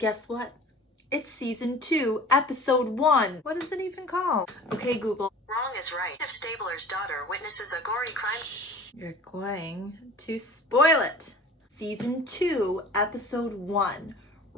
Guess what? It's season 2, episode 1. What is it even called? Okay, Google. Wrong is right. If Stabler's daughter witnesses a gory crime... You're going to spoil it. Season 2, episode 1.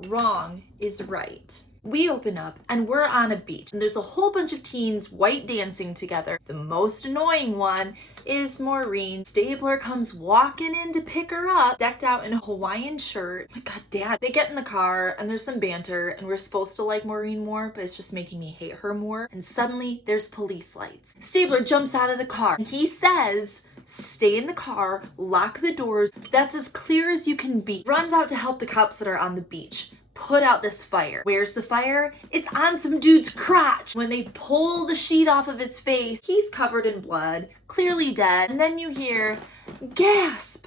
Wrong is right. We open up and we're on a beach and there's a whole bunch of teens white dancing together. The most annoying one is Maureen. Stabler comes walking in to pick her up, decked out in a Hawaiian shirt. Oh my god, Dad. They get in the car and there's some banter and we're supposed to like Maureen more, but it's just making me hate her more. And suddenly there's police lights. Stabler jumps out of the car and he says, "Stay in the car, lock the doors." That's as clear as you can be. Runs out to help the cops that are on the beach put out this fire. Where's the fire? It's on some dude's crotch. When they pull the sheet off of his face, he's covered in blood, clearly dead. And then you hear, gasp,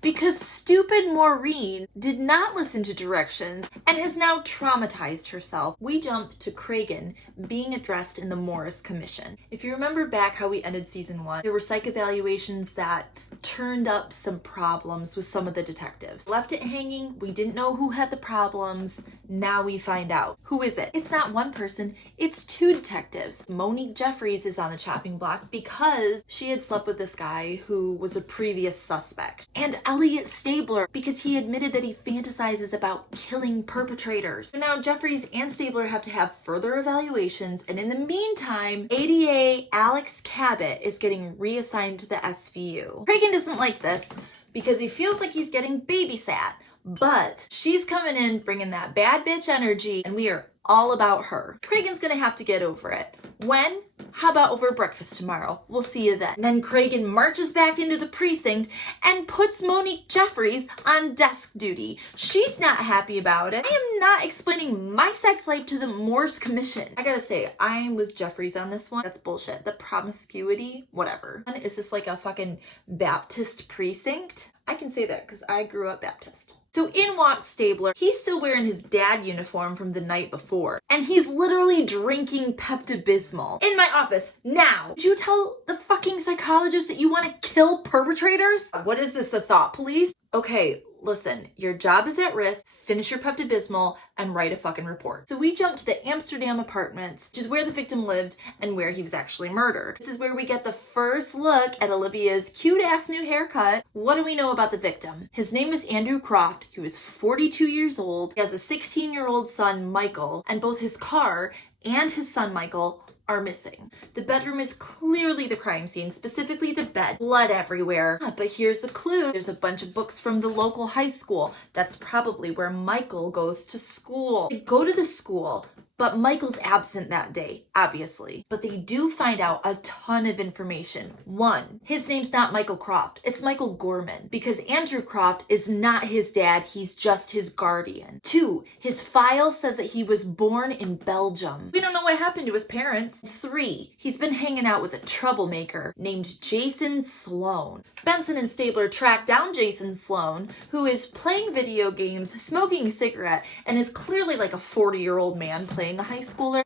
because stupid Maureen did not listen to directions and has now traumatized herself. We jump to Cragen being addressed in the Morris Commission. If you remember back how we ended season 1, there were psych evaluations that turned up some problems with some of the detectives. Left it hanging, we didn't know who had the problems, now we find out. Who is it? It's not one person, it's 2 detectives. Monique Jeffries is on the chopping block because she had slept with this guy who was a previous suspect. And Elliot Stabler, because he admitted that he fantasizes about killing perpetrators. So now Jeffries and Stabler have to have further evaluations, and in the meantime, ADA Alex Cabot is getting reassigned to the SVU. Cragen doesn't like this because he feels like he's getting babysat, but she's coming in bringing that bad bitch energy and we are all about her. Cragen's gonna have to get over it. When? How about over breakfast tomorrow? We'll see you then. Then Cragen marches back into the precinct and puts Monique Jeffries on desk duty. She's not happy about it. I am not explaining my sex life to the Morse Commission. I gotta say, I was Jeffries on this one. That's bullshit. The promiscuity, whatever. Is this like a fucking Baptist precinct? I can say that because I grew up Baptist. So in walks Stabler. He's still wearing his dad uniform from the night before. And he's literally drinking Pepto-Bismol in my office now. Did you tell the fucking psychologist that you want to kill perpetrators? What is this, the thought police? Okay, listen, your job is at risk. Finish your Pepto-Bismol and write a fucking report. So we jump to the Amsterdam apartments, which is where the victim lived and where he was actually murdered. This is where we get the first look at Olivia's cute-ass new haircut. What do we know about the victim? His name is Andrew Croft. He was 42 years old. He has a 16-year-old son, Michael, and both his car and his son, Michael, are missing. The bedroom is clearly the crime scene, specifically the bed. Blood everywhere. But here's a clue. There's a bunch of books from the local high school. That's probably where Michael goes to school. They go to the school, but Michael's absent that day, obviously. But they do find out a ton of information. 1, his name's not Michael Croft. It's Michael Gorman, because Andrew Croft is not his dad. He's just his guardian. 2, his file says that he was born in Belgium. We don't know what happened to his parents. 3, he's been hanging out with a troublemaker named Jason Sloan. Benson and Stabler track down Jason Sloan, who is playing video games, smoking a cigarette, and is clearly like a 40-year-old man playing a high schooler.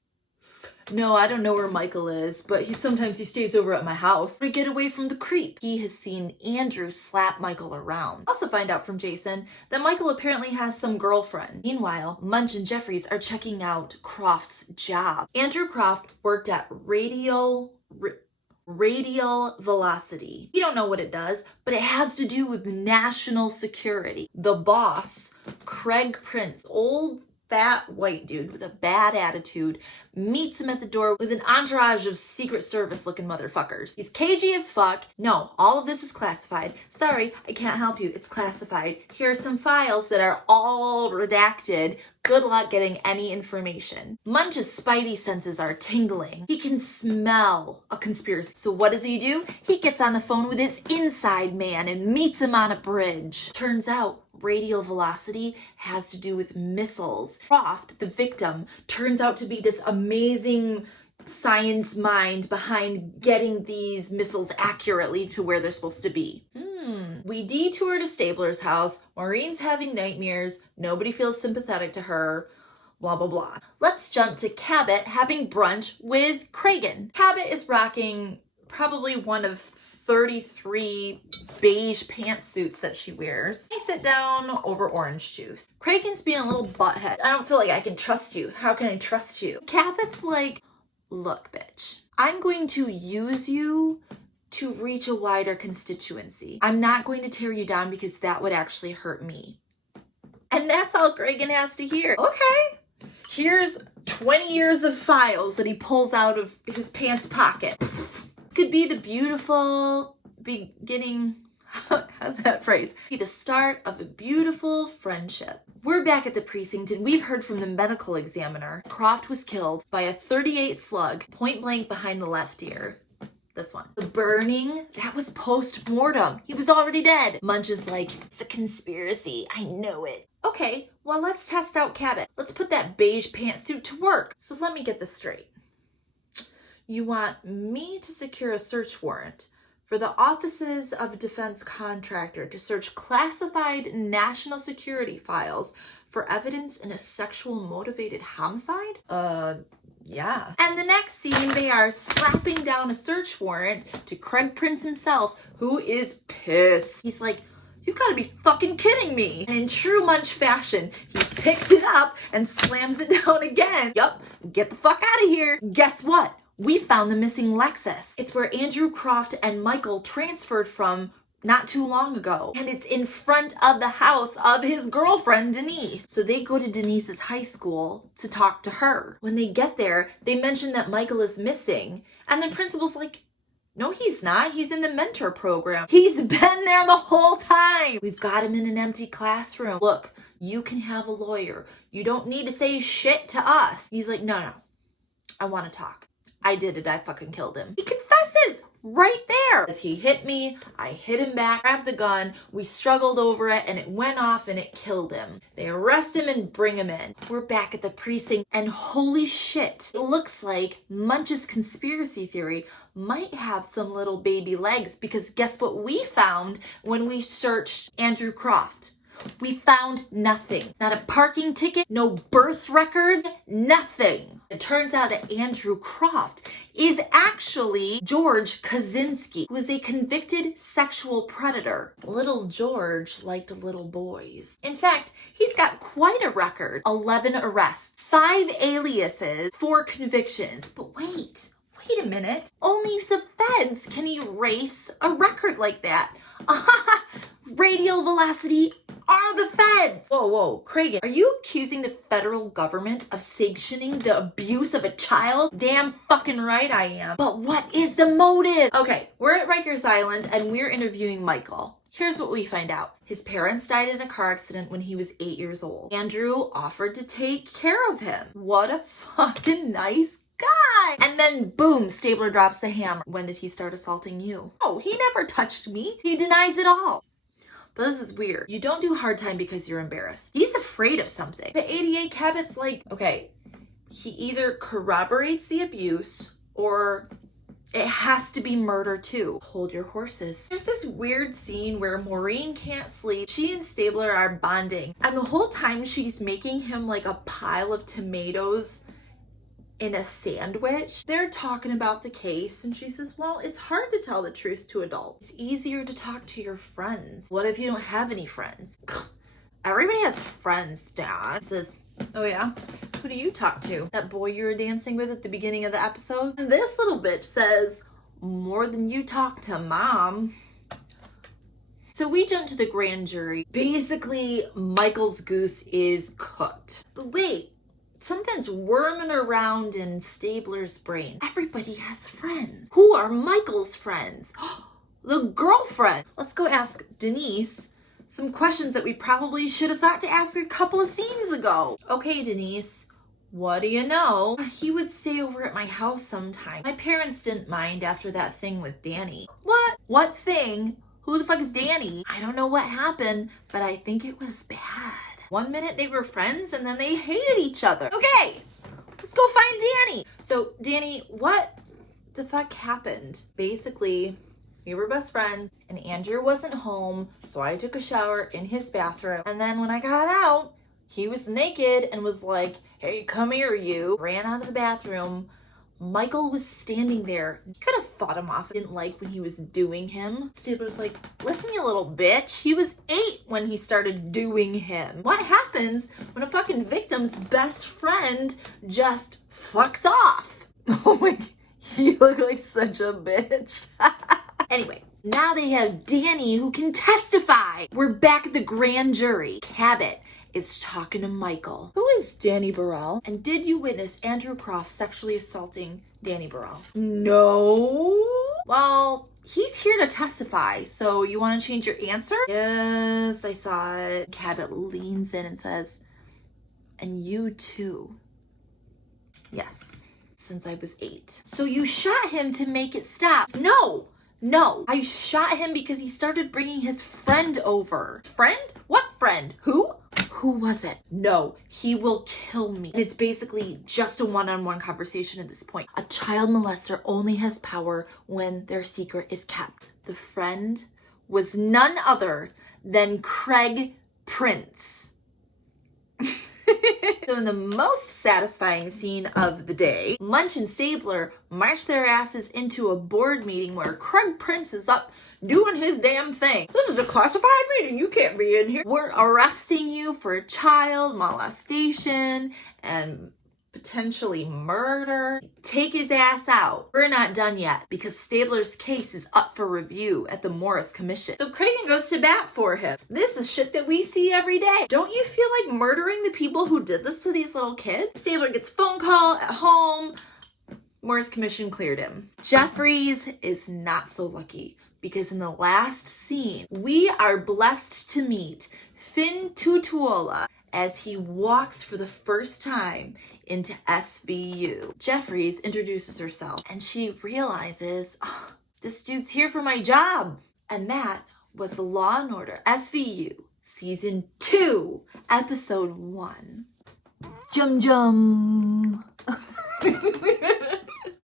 No, I don't know where Michael is, but sometimes he stays over at my house to get away from the creep. He has seen Andrew slap Michael around. Also find out from Jason that Michael apparently has some girlfriend. Meanwhile, Munch and Jeffries are checking out Croft's job. Andrew Croft worked at Radial Velocity. We don't know what it does, but it has to do with national security. The boss, Craig Prince, old fat white dude with a bad attitude, meets him at the door with an entourage of Secret Service looking motherfuckers. He's cagey as fuck. No, all of this is classified. Sorry, I can't help you. It's classified. Here are some files that are all redacted. Good luck getting any information. Munch's spidey senses are tingling. He can smell a conspiracy. So what does he do? He gets on the phone with his inside man and meets him on a bridge. Turns out radial velocity has to do with missiles. Croft, the victim, turns out to be this amazing science mind behind getting these missiles accurately to where they're supposed to be. We detour to Stabler's house. Maureen's having nightmares. Nobody feels sympathetic to her. Blah, blah, blah. Let's jump to Cabot having brunch with Cragen. Cabot is rocking Probably one of 33 beige pantsuits that she wears. I sit down over orange juice. Cragen's being a little butthead. I don't feel like I can trust you. How can I trust you? Cabot's like, look, bitch, I'm going to use you to reach a wider constituency. I'm not going to tear you down because that would actually hurt me. And that's all Cragen has to hear. Okay. Here's 20 years of files that he pulls out of his pants pocket. Could be the beautiful beginning, how's that phrase? Be the start of a beautiful friendship. We're back at the precinct and we've heard from the medical examiner. Croft was killed by a .38 slug, point blank behind the left ear. This one. The burning, that was post-mortem. He was already dead. Munch is like, it's a conspiracy. I know it. Okay, well, let's test out Cabot. Let's put that beige pantsuit to work. So let me get this straight. You want me to secure a search warrant for the Offices of Defense Contractor to search classified national security files for evidence in a sexual motivated homicide? Yeah. And the next scene, they are slapping down a search warrant to Craig Prince himself, who is pissed. He's like, you've got to be fucking kidding me. And in true Munch fashion, he picks it up and slams it down again. Yup, get the fuck out of here. Guess what? We found the missing Lexus. It's where Andrew Croft and Michael transferred from not too long ago. And it's in front of the house of his girlfriend, Denise. So they go to Denise's high school to talk to her. When they get there, they mention that Michael is missing. And the principal's like, no, he's not. He's in the mentor program. He's been there the whole time. We've got him in an empty classroom. Look, you can have a lawyer. You don't need to say shit to us. He's like, no, I want to talk. I did it. I fucking killed him. He confesses right there. As he hit me, I hit him back, grabbed the gun, we struggled over it, and it went off and it killed him. They arrest him and bring him in. We're back at the precinct, and holy shit, it looks like Munch's conspiracy theory might have some little baby legs, because guess what we found when we searched Andrew Croft? We found nothing. Not a parking ticket, no birth records, nothing. It turns out that Andrew Croft is actually George Kaczynski, who is a convicted sexual predator. Little George liked little boys. In fact, he's got quite a record. 11 arrests, 5 aliases, 4 convictions. But wait a minute. Only the feds can erase a record like that. Radial velocity are the feds. Whoa, Cragen, are you accusing the federal government of sanctioning the abuse of a child? Damn fucking right I am. But what is the motive? Okay, we're at Rikers Island and we're interviewing Michael. Here's what we find out. His parents died in a car accident when he was 8 years old. Andrew offered to take care of him. What a fucking nice guy. And then boom, Stabler drops the hammer. When did he start assaulting you? Oh, he never touched me. He denies it all. But this is weird. You don't do hard time because you're embarrassed. He's afraid of something. But ADA Cabot's like, okay, he either corroborates the abuse or it has to be murder too. Hold your horses. There's this weird scene where Maureen can't sleep. She and Stabler are bonding. And the whole time she's making him like a pile of tomatoes in a sandwich. They're talking about the case and she says, well, it's hard to tell the truth to adults. It's easier to talk to your friends. What if you don't have any friends? Everybody has friends, Dad. He says, oh yeah? Who do you talk to? That boy you were dancing with at the beginning of the episode? And this little bitch says, more than you talk to Mom. So we jump to the grand jury. Basically, Michael's goose is cooked. But wait, something's worming around in Stabler's brain. Everybody has friends. Who are Michael's friends? The girlfriend. Let's go ask Denise some questions that we probably should have thought to ask a couple of scenes ago. Okay, Denise, what do you know? He would stay over at my house sometime. My parents didn't mind after that thing with Danny. What? What thing? Who the fuck is Danny? I don't know what happened, but I think it was bad. One minute they were friends and then they hated each other. Okay, let's go find Danny. So Danny, what the fuck happened? Basically, we were best friends and Andrew wasn't home, so I took a shower in his bathroom. And then when I got out, he was naked and was like, hey, come here, you. Ran out of the bathroom, Michael was standing there. He could have fought him off. Didn't like when he was doing him. Stabler was like, listen, you little bitch. He was 8 when he started doing him. What happens when a fucking victim's best friend just fucks off? Oh my, you look like such a bitch. Anyway, now they have Danny who can testify. We're back at the grand jury. Cabot is talking to Michael. Who is Danny Burrell? And did you witness Andrew Croft sexually assaulting Danny Burrell? No. Well, he's here to testify, so you want to change your answer? Yes, I saw it. Cabot leans in and says, and you too. Yes, since I was 8. So you shot him to make it stop. No, I shot him because he started bringing his friend over. Friend? What friend? Who? Who was it? No, he will kill me. And it's basically just a one-on-one conversation at this point. A child molester only has power when their secret is kept. The friend was none other than Craig Prince. So in the most satisfying scene of the day, Munch and Stabler march their asses into a board meeting where Craig Prince is up doing his damn thing. This is a classified meeting. You can't be in here. We're arresting you for child molestation and potentially murder. Take his ass out. We're not done yet because Stabler's case is up for review at the Morris Commission. So Cragen goes to bat for him. This is shit that we see every day. Don't you feel like murdering the people who did this to these little kids? Stabler gets a phone call at home. Morris Commission cleared him. Jeffries is not so lucky because in the last scene, we are blessed to meet Fin Tutuola as he walks for the first time into SVU. Jeffries introduces herself and she realizes, oh, this dude's here for my job. And that was Law and Order SVU Season 2, Episode 1. Jum jum.